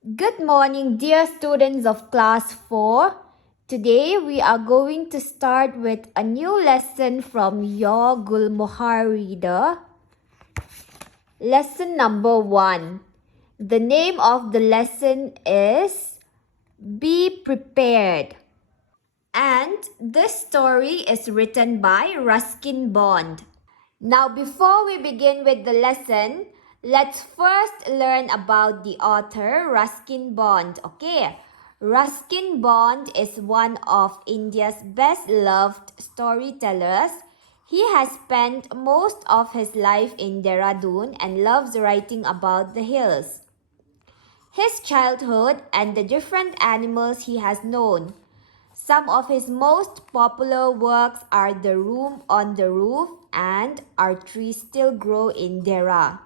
Good morning, dear students of class 4. Today we are going to start with a new lesson from your Gulmohar reader. Lesson number 1. The name of the lesson is Be Prepared. And this story is written by Ruskin Bond. Now, before we begin with the lesson, let's first learn about the author Ruskin Bond. Okay, Ruskin Bond is one of India's best loved storytellers. He has spent most of his life in Dehradun and loves writing about the hills, his childhood, and the different animals he has known. Some of his most popular works are The Room on the Roof and Our Trees Still Grow in Dehra.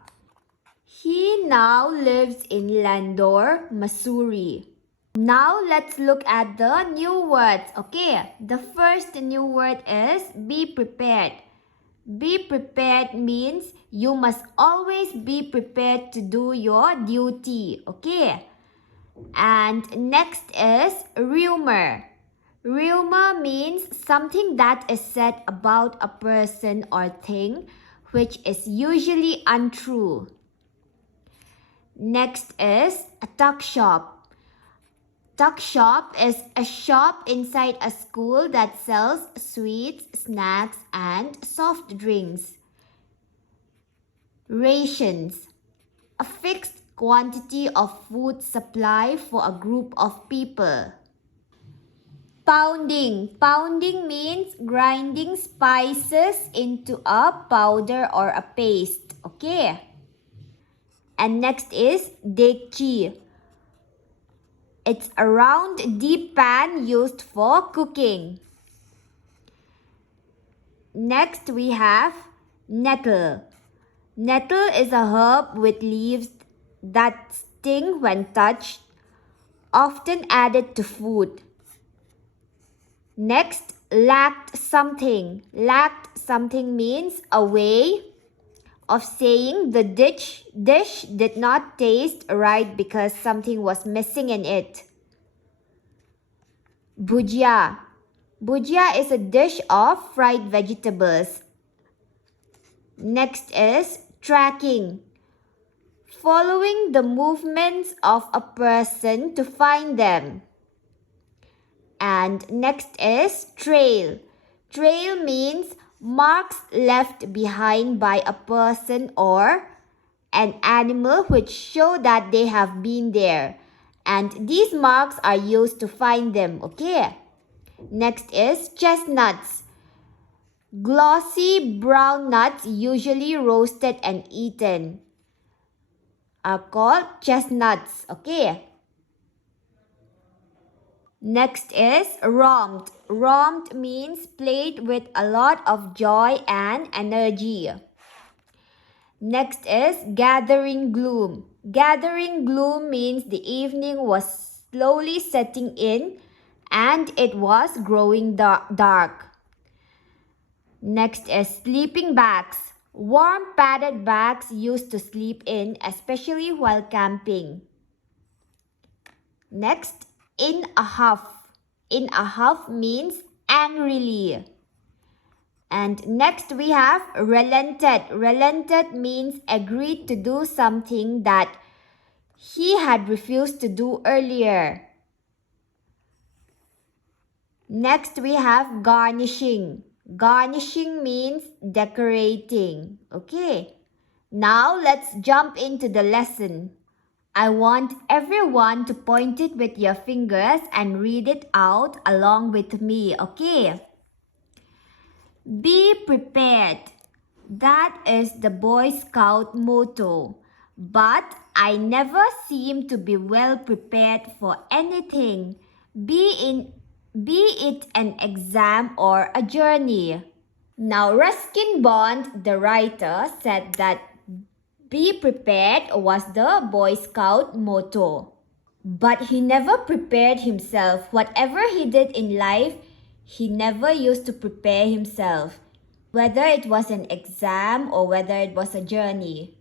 He now lives in Landore, Missouri. Now let's look at the new words. Okay, the first new word is be prepared. Be prepared means you must always be prepared to do your duty. Okay, and next is rumor. Rumor means something that is said about a person or thing which is usually untrue. Next is a tuck shop. Tuck shop is a shop inside a school that sells sweets, snacks, and soft drinks. Rations. A fixed quantity of food supply for a group of people. Pounding. Pounding means grinding spices into a powder or a paste. Okay. And next is dekchi. It's a round deep pan used for cooking. Next we have nettle. Nettle is a herb with leaves that sting when touched, often added to food. Next, lacked something. Lacked something means a way of saying the dish did not taste right because something was missing in it. Bhujia. Bhujia is a dish of fried vegetables. Next is tracking. Following the movements of a person to find them. And next is trail. Trail means marks left behind by a person or an animal which show that they have been there. And these marks are used to find them, okay? Next is chestnuts. Glossy brown nuts, usually roasted and eaten, are called chestnuts, okay? Next is romped. Romped means played with a lot of joy and energy. Next is gathering gloom. Gathering gloom means the evening was slowly setting in and it was growing dark. Next is sleeping bags. Warm padded bags used to sleep in, especially while camping. Next, in a huff. In a huff means angrily. And next we have relented. Relented means agreed to do something that he had refused to do earlier. Next we have garnishing. Garnishing means decorating. Okay. Now let's jump into the lesson. I want everyone to point it with your fingers and read it out along with me, okay? Be prepared. That is the Boy Scout motto. But I never seem to be well prepared for anything, be it an exam or a journey. Now, Ruskin Bond, the writer, said that be prepared was the Boy Scout motto. But he never prepared himself. Whatever he did in life, he never used to prepare himself, whether it was an exam or whether it was a journey.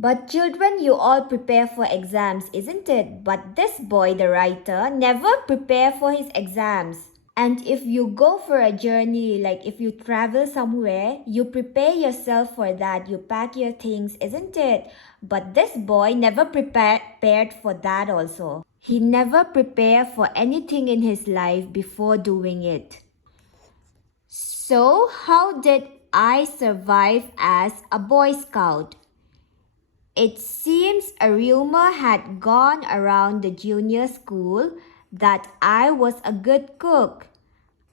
But children, you all prepare for exams, isn't it? But this boy, the writer, never prepare for his exams. And if you go for a journey, like if you travel somewhere, you prepare yourself for that. You pack your things, isn't it? But this boy never prepared for that also. He never prepared for anything in his life before doing it. So, how did I survive as a Boy Scout? It seems a rumor had gone around the junior school that I was a good cook.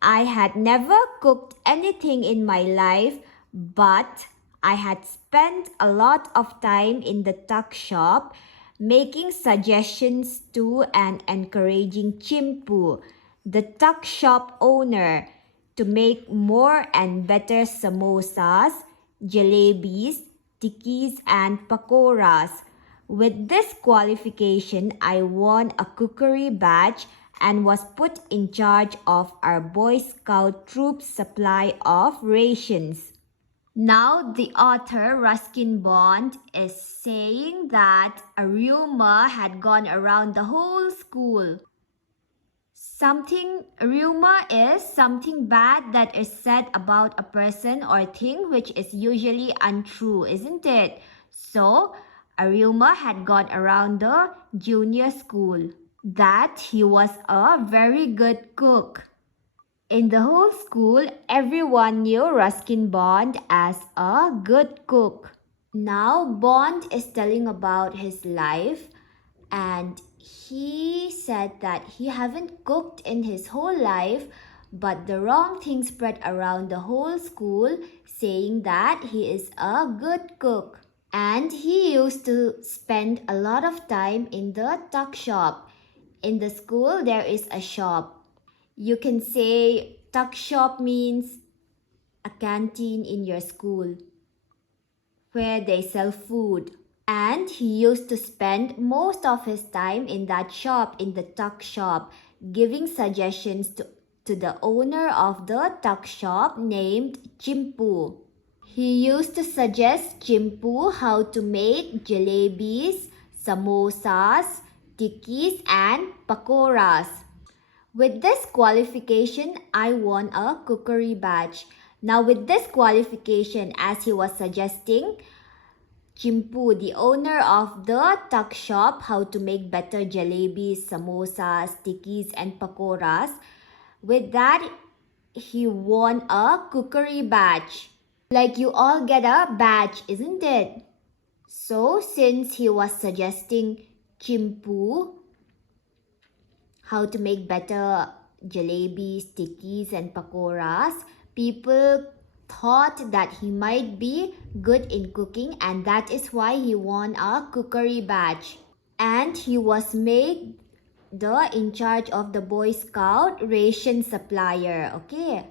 I had never cooked anything in my life, but I had spent a lot of time in the tuck shop making suggestions to and encouraging Chimpu, the tuck shop owner, to make more and better samosas, jalebis, tikkis and pakoras. With this qualification, I won a cookery badge and was put in charge of our Boy Scout troop's supply of rations. Now the author Ruskin Bond is saying that a rumor had gone around the whole school. Rumor is something bad that is said about a person or thing which is usually untrue, isn't it? So, a rumor had gone around the junior school that he was a very good cook. In the whole school, everyone knew Ruskin Bond as a good cook. Now, Bond is telling about his life, and he said that he haven't cooked in his whole life, but the wrong thing spread around the whole school saying that he is a good cook. And he used to spend a lot of time in the tuck shop. In the school, there is a shop. You can say tuck shop means a canteen in your school where they sell food. And he used to spend most of his time in that shop, in the tuck shop, giving suggestions to the owner of the tuck shop named Chimpu. He used to suggest Chimpu how to make jalebis, samosas, tikkis and pakoras. With this qualification, I won a cookery badge. Now with this qualification, as he was suggesting, Chimpu, the owner of the tuck shop, how to make better jalebis, samosas, tikkis and pakoras. With that, he won a cookery badge. Like you all get a badge, isn't it? So since he was suggesting Chimpu how to make better jalebis, tikkis and pakoras, people thought that he might be good in cooking, and that is why he won a cookery badge. And he was made the in charge of the Boy Scout ration supplier. Okay.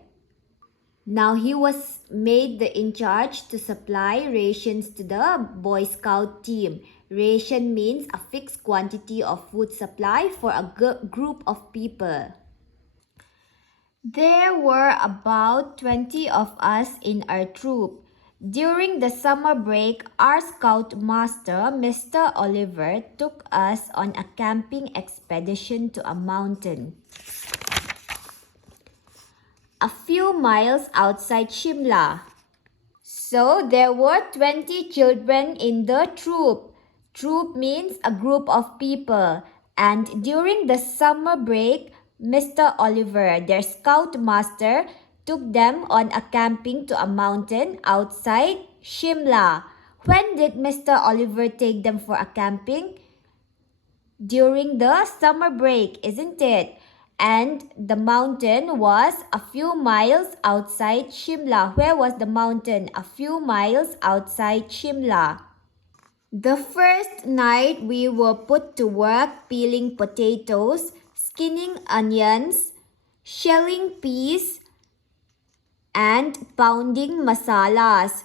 Now he was made the in charge to supply rations to the Boy Scout team. Ration means a fixed quantity of food supply for a group of people. There were about 20 of us in our troop. During the summer break, our scout master, Mr. Oliver, took us on a camping expedition to a mountain a few miles outside Shimla. So there were 20 children in the troop. Troop means a group of people. And during the summer break, Mr. Oliver, their scout master, took them on a camping to a mountain outside Shimla. When did Mr. Oliver take them for a camping? During the summer break, isn't it? And the mountain was a few miles outside Shimla. Where was the mountain? A few miles outside Shimla. The first night we were put to work peeling potatoes, skinning onions, shelling peas, and pounding masalas.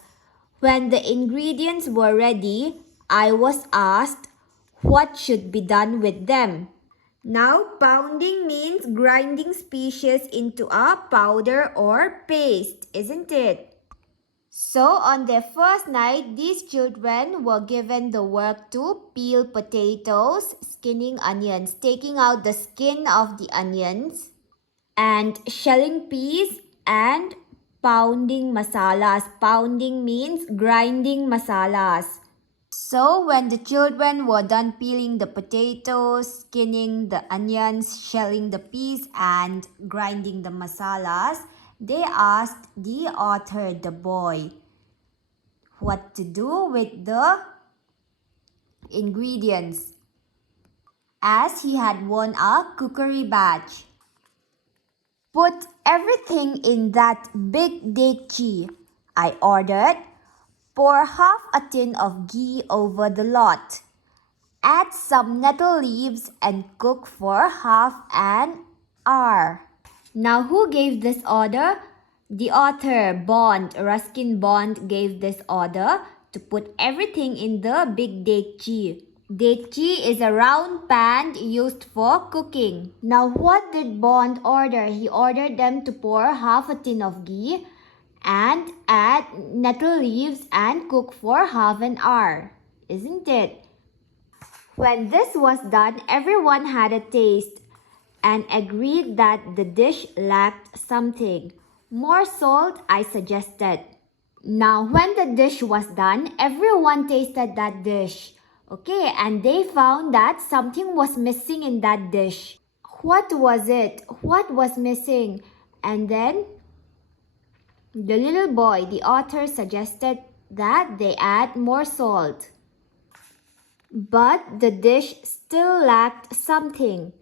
When the ingredients were ready, I was asked what should be done with them. Now, pounding means grinding species into a powder or paste, isn't it? So on their first night, these children were given the work to peel potatoes, skinning onions, taking out the skin of the onions, and shelling peas and pounding masalas. Pounding means grinding masalas. So when the children were done peeling the potatoes, skinning the onions, shelling the peas and grinding the masalas, they asked the author, the boy, what to do with the ingredients, as he had won a cookery badge. Put everything in that big dekchi, I ordered. Pour half a tin of ghee over the lot. Add some nettle leaves and cook for half an hour. Now, who gave this order? The author, Bond, Ruskin Bond, gave this order to put everything in the big dekchi. Dekchi is a round pan used for cooking. Now, what did Bond order? He ordered them to pour half a tin of ghee and add nettle leaves and cook for half an hour. Isn't it? When this was done, everyone had a taste and agreed that the dish lacked something. More salt, I suggested. Now, when the dish was done, everyone tasted that dish. Okay, and they found that something was missing in that dish. What was it? What was missing? And then the little boy, the author, suggested that they add more salt. But the dish still lacked something.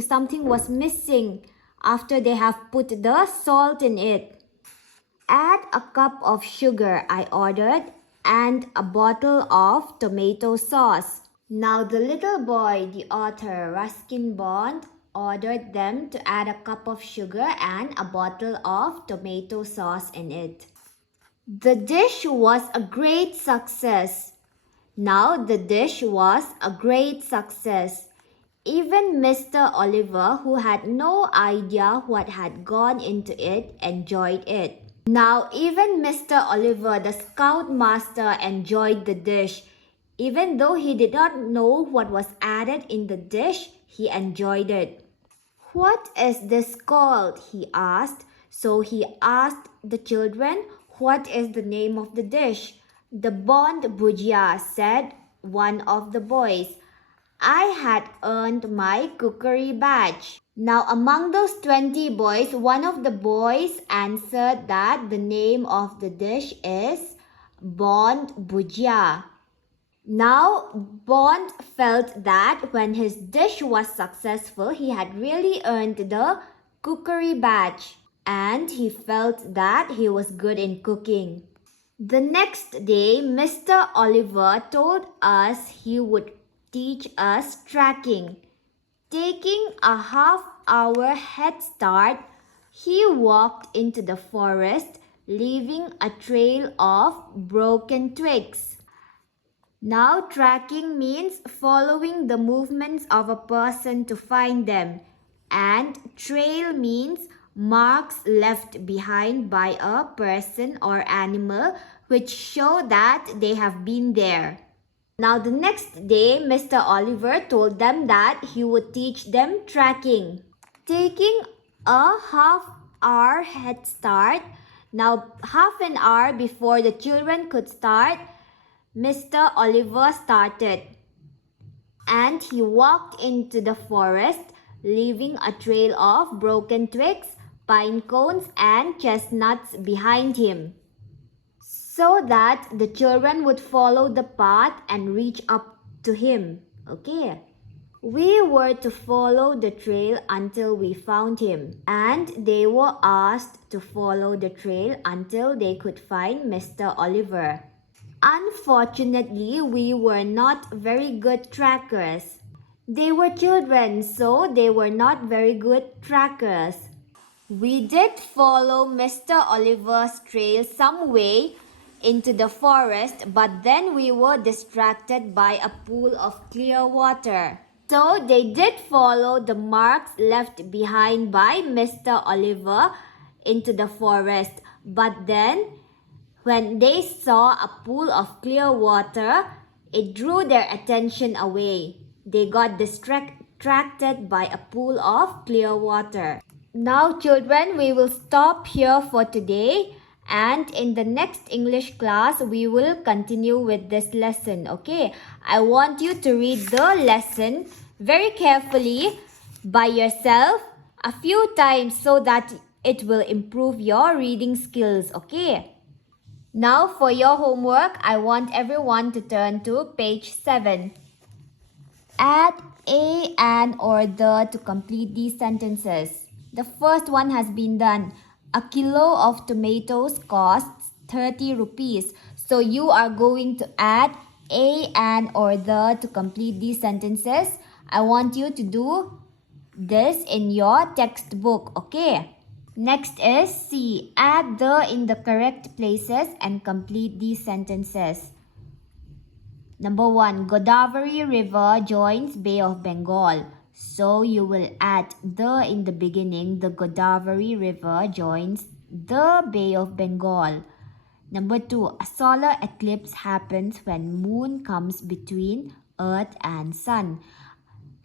Something was missing after they have put the salt in it. Add a cup of sugar, I ordered, and a bottle of tomato sauce. Now the little boy, the author, Ruskin Bond, ordered them to add a cup of sugar and a bottle of tomato sauce in it. The dish was a great success. Now the dish was a great success. Even Mr. Oliver, who had no idea what had gone into it, enjoyed it. Now even Mr. Oliver, the scoutmaster, enjoyed the dish. Even though he did not know what was added in the dish, he enjoyed it. What is this called? He asked. So he asked the children, what is the name of the dish? The Bond Bhujia, said one of the boys. I had earned my cookery badge. Now among those 20 boys, one of the boys answered that the name of the dish is Bond Bhujia. Now Bond felt that when his dish was successful, he had really earned the cookery badge, and he felt that he was good in cooking. The next day, Mr. Oliver told us he would teach us tracking. Taking a half-hour head start, he walked into the forest, leaving a trail of broken twigs. Now, tracking means following the movements of a person to find them, and trail means marks left behind by a person or animal which show that they have been there. Now the next day, Mr. Oliver told them that he would teach them tracking. Taking a half-hour head start, now half an hour before the children could start, Mr. Oliver started. And he walked into the forest, leaving a trail of broken twigs, pine cones and chestnuts behind him, so that the children would follow the path and reach up to him. Okay. We were to follow the trail until we found him, and they were asked to follow the trail until they could find Mr. Oliver. Unfortunately, we were not very good trackers. They were children, so they were not very good trackers. We did follow Mr. Oliver's trail some way into the forest, but then we were distracted by a pool of clear water. So they did follow the marks left behind by Mr. Oliver into the forest. But then, when they saw a pool of clear water, it drew their attention away. They got distracted by a pool of clear water. Now, children, we will stop here for today. And in the next English class, we will continue with this lesson, okay? I want you to read the lesson very carefully by yourself a few times so that it will improve your reading skills, okay? Now for your homework, I want everyone to turn to page 7. Add a, an, or the to complete these sentences. The first one has been done. A kilo of tomatoes costs 30 rupees. So you are going to add a, an, or the to complete these sentences. I want you to do this in your textbook, okay? Next is C. Add the in the correct places and complete these sentences. Number 1. Godavari River joins Bay of Bengal. So you will add the in the beginning. The Godavari River joins the Bay of Bengal. Number 2. A solar eclipse happens when moon comes between Earth and Sun.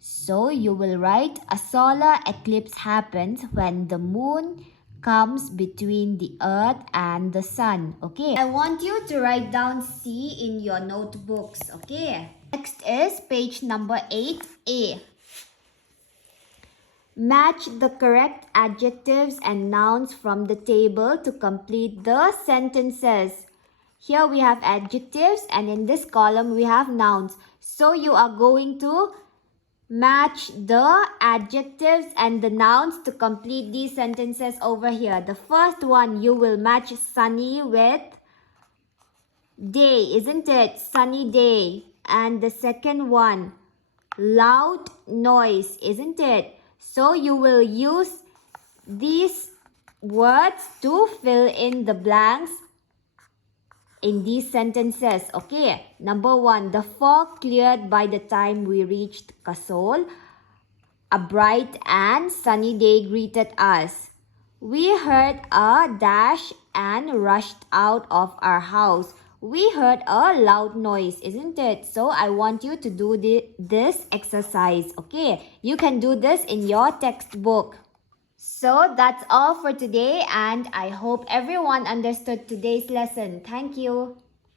So you will write a solar eclipse happens when the moon comes between the earth and the sun. Okay. I want you to write down C in your notebooks. Okay. Next is page number 8A. Match the correct adjectives and nouns from the table to complete the sentences. Here we have adjectives and in this column we have nouns. So you are going to match the adjectives and the nouns to complete these sentences over here. The first one, you will match sunny with day, isn't it? Sunny day. And the second one, loud noise, isn't it? So you will use these words to fill in the blanks in these sentences, okay? Number 1, the fog cleared by the time we reached Kasol. A bright and sunny day greeted us. We heard a dash and rushed out of our house. We heard a loud noise, isn't it? So I want you to do this exercise, okay? You can do this in your textbook. So that's all for today and I hope everyone understood today's lesson. Thank you.